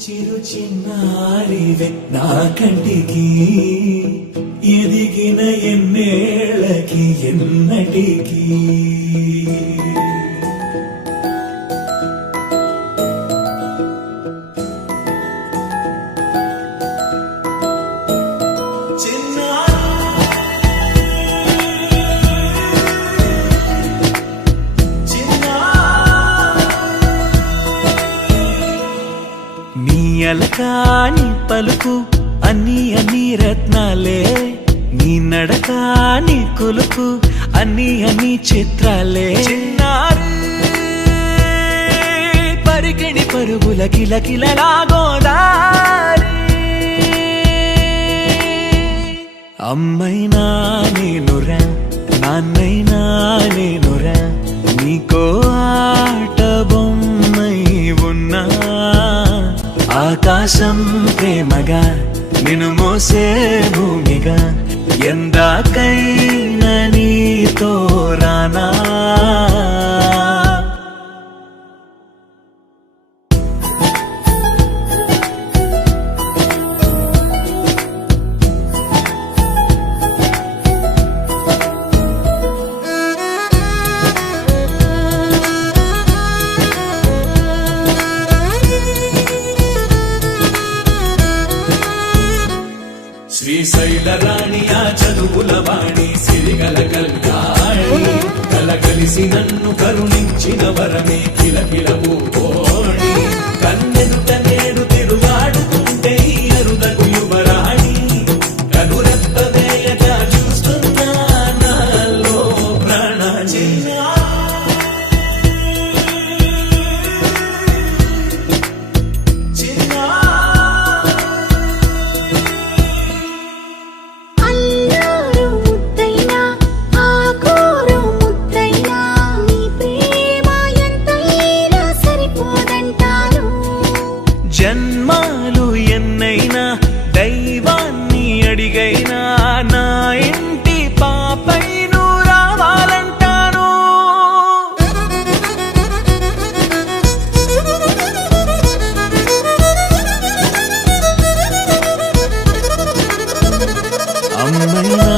చిరు చిన్నారివే నా కంటికి ఎదిగిన ఎన్నేళ్ళకి ఎన్నటికి అలకాని పలుకు అన్ని రత్నాలే నీ నడకాని కొలుకు అన్ని చిత్రాలే పరికిణి పరుగుల కిలకిలలా గోదారి అమ్మైనా నేనురా నాన్నైనా నేనురా నీకో ఆట బొమ్మై ఉన్నా ఆకాశం ప్రేమగా నిన్ను మోసే భూమిగా ఎందాకైనా నీతో రానా శ్రీశైల రాణి ఆ చదువుల వాణి సిరిగల కల్గాణి కలగలిసి నన్ను కరుణించిన వరమే కిలకిలవు కోణి కన్నెదుట నేడు తిరుగాడుతుంటే అరుదకు యువరాణి కనురెప్ప వేయగా చూస్తున్నా నాలో ప్రాణ జన్మాలు ఎన్నైనా దైవాన్ని అడిగైనా నా ఇంటి పాపై నువ్వు రావాలంటాను అమ్మైనా